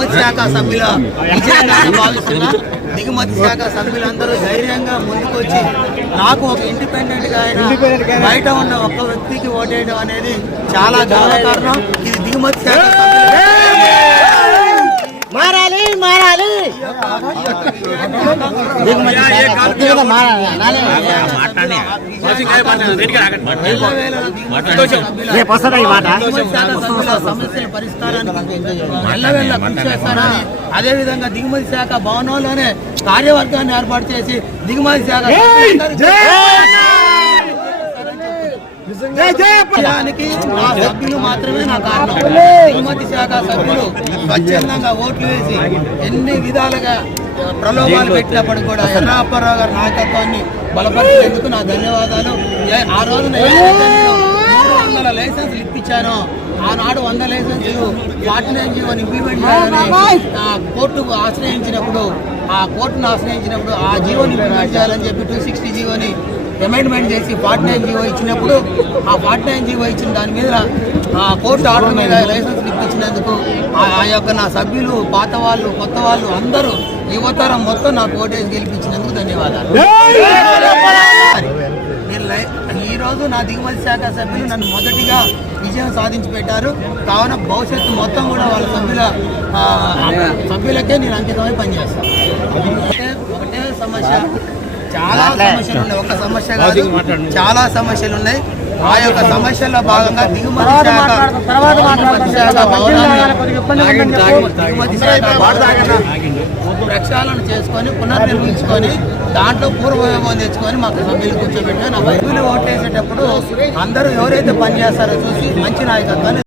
దిగుమతి శాఖ సభ్యుల విజయంగా భావిస్తున్నా దిగుమతి శాఖ సభ్యులందరూ ధైర్యంగా ముందుకొచ్చి నాకు ఒక ఇండిపెండెంట్గా అయినా బయట ఉన్న ఒక్క వ్యక్తికి ఓటేయడం అనేది చాలా గర్వకారణం. ఇది దిగుమతి శాఖ రేపు వస్తుందా ఈ మాట? సమస్యల పరిష్కారానికి ఎల్లవెల్ల కృషి చేస్తారని అదే విధంగా దిగుమతి శాఖ భవనంలోనే కార్యవర్గాన్ని ఏర్పాటు చేసి దిగుమతి శాఖ నా సభ్యులు మాత్రమే నా కారణం. దిగుమతి శాఖ సభ్యులు స్వచ్ఛందంగా ఓట్లు వేసి ఎన్ని విధాలుగా ప్రలోభాలు పెట్టినప్పుడు కూడా ఎర్రాపరావు గారి నాయకత్వాన్ని బలపరిచేందుకు నా ధన్యవాదాలు. ఆ రోజున వందల లైసెన్సులు ఇప్పించానో ఆనాడు వంద లైసెన్సులు ఫార్టీ నైన్ ఇంప్లిమెంట్ చేయాలని ఆ, కోర్టుకు ఆశ్రయించినప్పుడు ఆ కోర్టును ఆశ్రయించినప్పుడు ఆ జీవోని ఇంప్లిమెంట్ చేయాలని చెప్పి టూ సిక్స్టీ జీవోని అమెండ్మెంట్ చేసి ఫార్టీ నైన్ జీవో ఇచ్చినప్పుడు ఆ ఫార్టీ నైన్ జీవో ఇచ్చిన దాని మీద ఆ కోర్టు ఆర్డర్ మీద లైసెన్స్ ఇప్పించినందుకు ఆ యొక్క నా సభ్యులు పాత వాళ్ళు కొత్త వాళ్ళు అందరూ యువతరం మొత్తం నాకు ఓటేసి గెలిపించినందుకు ధన్యవాదాలు. నేను లై- ఈ రోజు నా దిగుమతి శాఖ సభ్యులు నన్ను మొదటిగా విజయం సాధించి పెట్టారు. కావున భవిష్యత్తు మొత్తం కూడా వాళ్ళ సభ్యుల సభ్యులకే నేను అంకితమై పనిచేస్తాను. ఒకటే సమస్య. చాలా సమస్యలు ఉన్నాయి ఒక సమస్య కాదు. చాలా సమస్యలు ఉన్నాయి ఆ యొక్క సమస్యల్లో భాగంగా దిగుమతి శాఖ దిగుమతి శాఖ భవనాన్ని దిగుమతి శాఖ భవనాన్ని ప్రక్షాళన చేసుకొని పునర్నిర్మించుకొని దాంట్లో పూర్వ వైభవం తెచ్చుకొని మాకు సభ్యులు కూర్చోబెట్టి నా సభ్యులు ఓట్లేసేటప్పుడు అందరూ ఎవరైతే పనిచేస్తారో చూసి మంచి నాయకత్వాన్ని